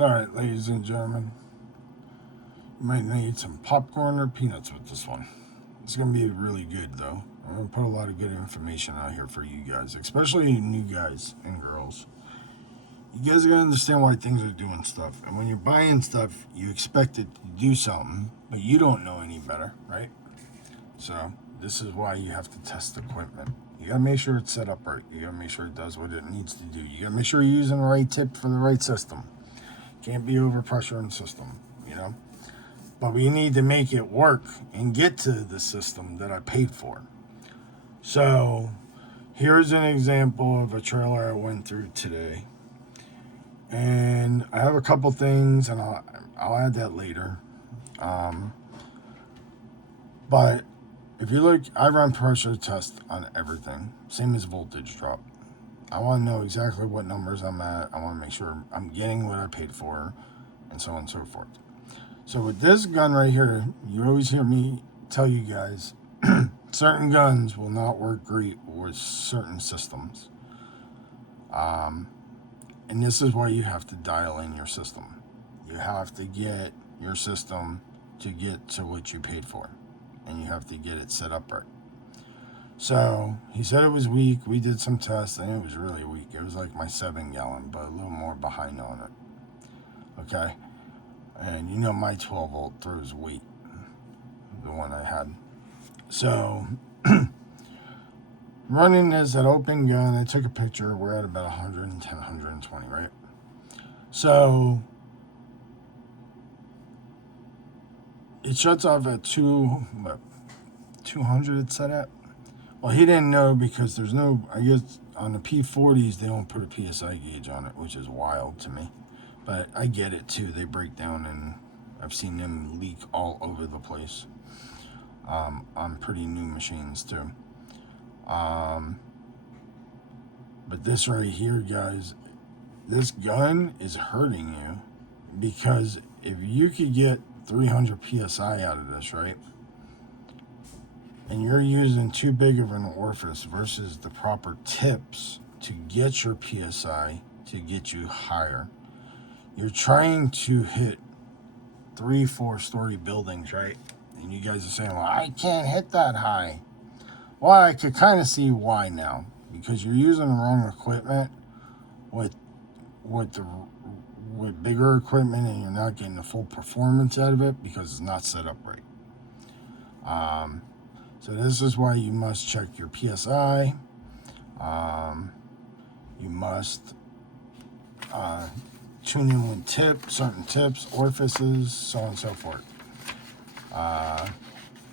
Alright, ladies and gentlemen, you might need some popcorn or peanuts with this one. It's going to be really good, though. I'm going to put a lot of good information out here for you guys, especially new guys and girls. You guys are going to understand why things are doing stuff. And when you're buying stuff, you expect it to do something, but you don't know any better, right? So, this is why you have to test equipment. You got to make sure it's set up right. You got to make sure it does what it needs to do. You got to make sure you're using the right tip for the right system. Can't be overpressure in system, you know? But we need to make it work and get to the system that I paid for. So, here's an example of a trailer I went through today. And I have a couple things, and I'll add that later. But if you look, I run pressure tests on everything. Same as voltage drop. I want to know exactly what numbers I'm at. I want to make sure I'm getting what I paid for, and so on and so forth. So with this gun right here, you always hear me tell you guys, certain guns will not work great with certain systems. And this is why you have to dial in your system. You have to get your system to get to what you paid for. And you have to get it set up right. So he said it was weak. We did some tests and it was really weak. It was like my 7-gallon, but a little more behind on it. Okay. And you know my 12 volt throws weight. The one I had. So running this at open gun, I took a picture. We're at about 110, 120, right? So it shuts off at 200 it's set at. Well, he didn't know because there's no, I guess on the P40s, they don't put a PSI gauge on it, which is wild to me. But I get it too. They break down and I've seen them leak all over the place on pretty new machines too. But this right here, guys, this gun is hurting you because if you could get 300 PSI out of this, right? And you're using too big of an orifice versus the proper tips to get your PSI to get you higher. You're trying to hit 3-4 story buildings, right? And you guys are saying, well, I can't hit that high. Well, I could kind of see why now. Because you're using the wrong equipment with bigger equipment and you're not getting the full performance out of it because it's not set up right. So this is why you must check your PSI. You must tune in with certain tips, orifices, so on and so forth.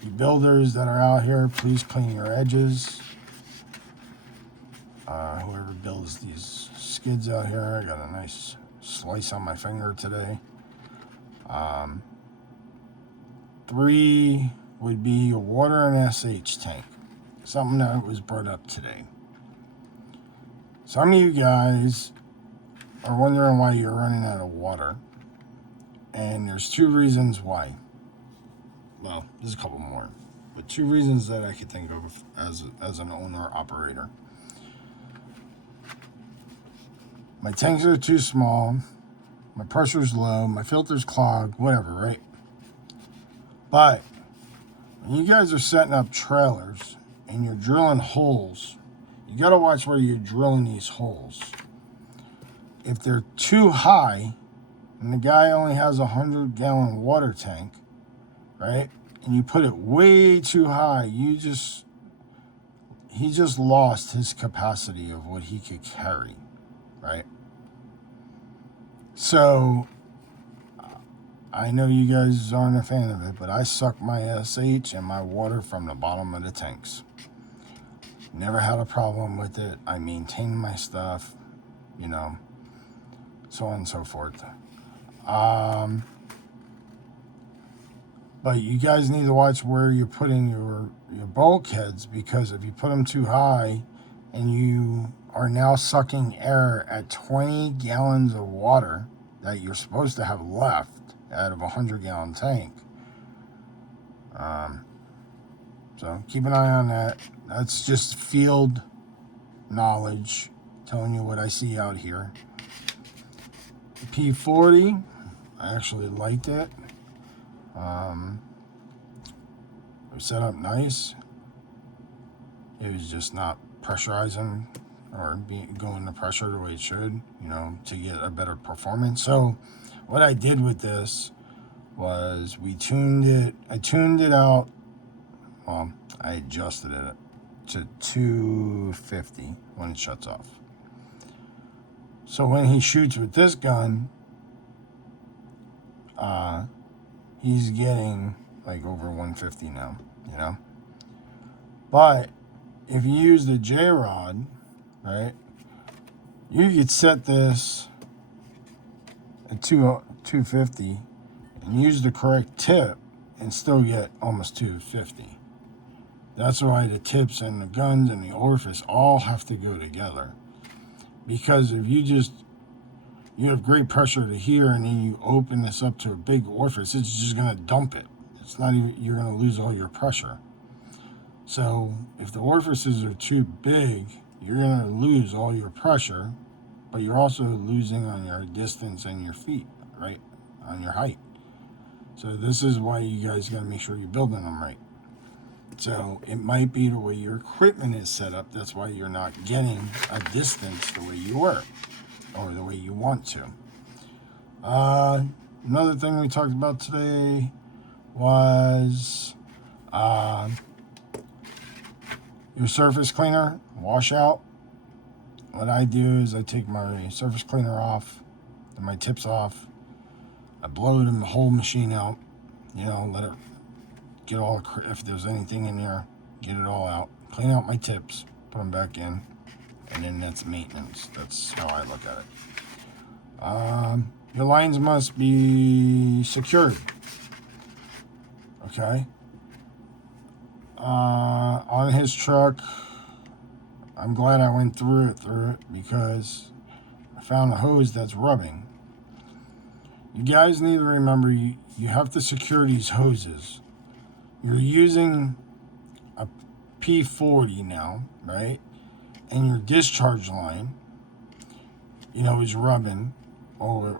You builders that are out here, please clean your edges. Whoever builds these skids out here, I got a nice slice on my finger today. 3 would be a water and SH tank. Something that was brought up today. Some of you guys are wondering why you're running out of water. And there's 2 reasons why. Well, there's a couple more. But 2 reasons that I could think of as an owner-operator. My tanks are too small. My pressure's low. My filter's clogged. Whatever, right? But when you guys are setting up trailers and you're drilling holes, you got to watch where you're drilling these holes. If they're too high and the guy only has a 100-gallon water tank, right? And you put it way too high, he just lost his capacity of what he could carry, right? So I know you guys aren't a fan of it, but I suck my SH and my water from the bottom of the tanks. Never had a problem with it. I maintain my stuff, you know, so on and so forth. But you guys need to watch where you're putting your bulkheads, because if you put them too high and you are now sucking air at 20 gallons of water that you're supposed to have left out of a 100-gallon tank. So keep an eye on that. That's just field knowledge, telling you what I see out here. The P40, I actually liked it. It was set up nice. It was just not pressurizing or going to pressure the way it should, to get a better performance. So what I did with this was I tuned it out. Well, I adjusted it to 250 when it shuts off. So when he shoots with this gun, he's getting like over 150 now, But if you use the J-Rod, right, you could set this at 250 and use the correct tip and still get almost 250. That's why the tips and the guns and the orifice all have to go together. Because if you have great pressure to here and then you open this up to a big orifice, it's just going to dump it. It's not even, you're going to lose all your pressure. So if the orifices are too big, you're going to lose all your pressure, but you're also losing on your distance and your feet, right? On your height. So this is why you guys got to make sure you're building them right. So it might be the way your equipment is set up. That's why you're not getting a distance the way you were or the way you want to. Another thing we talked about today was your surface cleaner washout. What I do is I take my surface cleaner off and my tips off. I blow the whole machine out, let it get all, if there's anything in there, get it all out. Clean out my tips, put them back in, and then that's maintenance. That's how I look at it. Your lines must be secured. Okay. On his truck, I'm glad I went through it because I found a hose that's rubbing. You guys need to remember you have to secure these hoses. You're using a P40 now, right? And your discharge line, is rubbing, or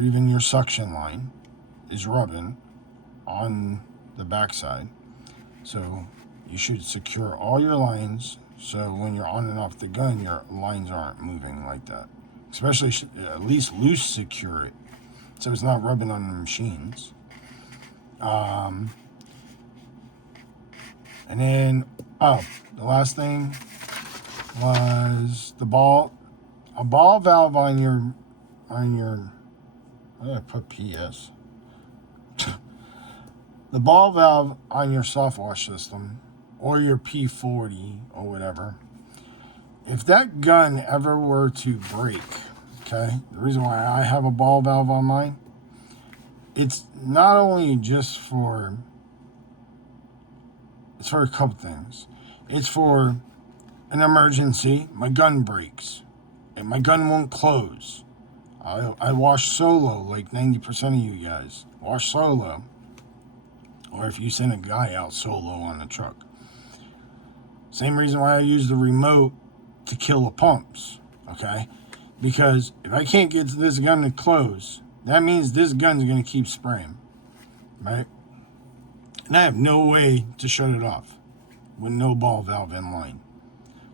even your suction line is rubbing on the backside. So you should secure all your lines so when you're on and off the gun, your lines aren't moving like that. Especially at least loose secure it so it's not rubbing on the machines. And then, the last thing was a ball valve on your, I'm gonna put PS. The ball valve on your soft wash system or your P40 or whatever, if that gun ever were to break, okay, the reason why I have a ball valve on mine, it's not only just for, it's for a couple things. It's for an emergency. My gun breaks and my gun won't close. I wash solo like 90% of you guys. Wash solo. Or if you send a guy out solo on the truck. Same reason why I use the remote to kill the pumps. Okay? Because if I can't get this gun to close, that means this gun's going to keep spraying. Right? And I have no way to shut it off with no ball valve in line.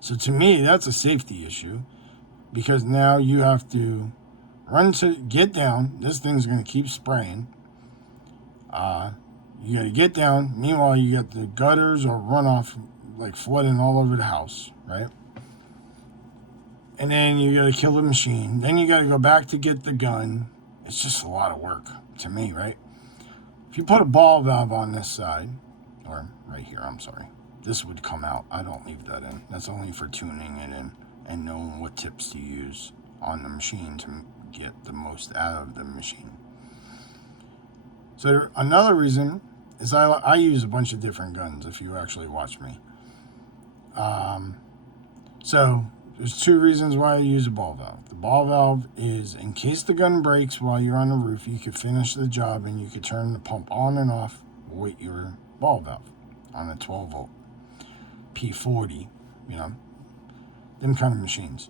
So to me, that's a safety issue because now you have to run to get down. This thing's going to keep spraying. You got to get down. Meanwhile, you got the gutters or runoff like flooding all over the house, right? And then you got to kill the machine. Then you got to go back to get the gun. It's just a lot of work to me, right? If you put a ball valve on this side, or right here, I'm sorry, this would come out. I don't leave that in. That's only for tuning it in and knowing what tips to use on the machine to get the most out of the machine. So another reason is I use a bunch of different guns if you actually watch me. So there's two reasons why I use a ball valve. The ball valve is in case the gun breaks while you're on the roof, you could finish the job and you could turn the pump on and off with your ball valve on a 12 volt P40, them kind of machines.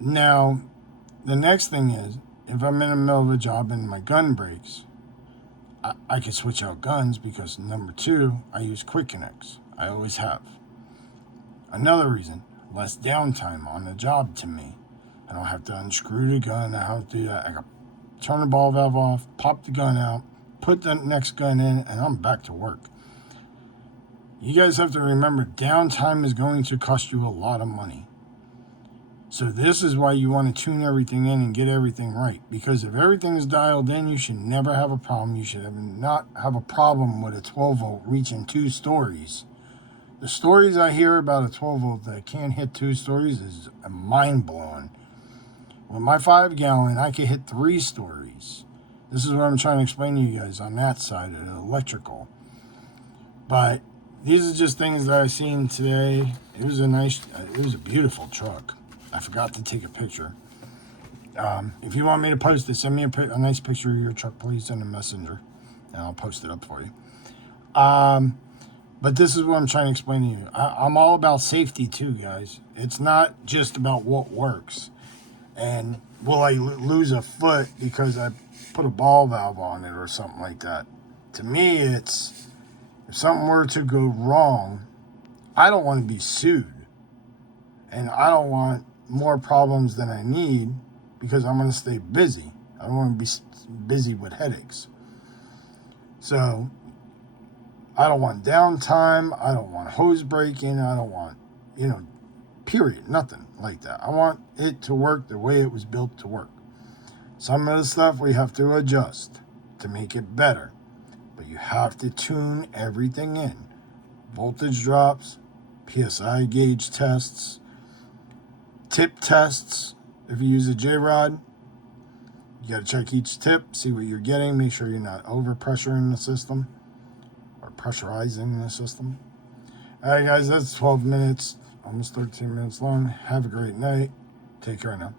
Now, the next thing is, if I'm in the middle of a job and my gun breaks, I can switch out guns because number 2, I use quick connects. I always have. Another reason, less downtime on the job to me. I don't have to unscrew the gun. I don't have to do that. I can turn the ball valve off, pop the gun out, put the next gun in, and I'm back to work. You guys have to remember, downtime is going to cost you a lot of money. So this is why you want to tune everything in and get everything right. Because if everything is dialed in, you should never have a problem. You should not have a problem with a 12 volt reaching 2 stories. The stories I hear about a 12 volt that can't hit 2 stories is mind-blowing. With my 5 gallon, I can hit 3 stories. This is what I'm trying to explain to you guys on that side of the electrical. But these are just things that I've seen today. It was a beautiful truck. I forgot to take a picture. If you want me to post it, send me a nice picture of your truck, please, in the messenger, and I'll post it up for you. But this is what I'm trying to explain to you. I'm all about safety too, guys. It's not just about what works. And will I lose a foot because I put a ball valve on it or something like that? To me, it's, if something were to go wrong, I don't want to be sued. And I don't want more problems than I need because I'm going to stay busy. I don't want to be busy with headaches. So I don't want downtime. I don't want hose breaking. I don't want, period, nothing like that. I want it to work the way it was built to work. Some of the stuff we have to adjust to make it better, but you have to tune everything in. Voltage drops, PSI gauge tests, tip tests. If you use a J-rod, you got to check each tip, see what you're getting, make sure you're not overpressuring the system or pressurizing the system. All right, guys, that's 12 minutes, almost 13 minutes long. Have a great night. Take care now.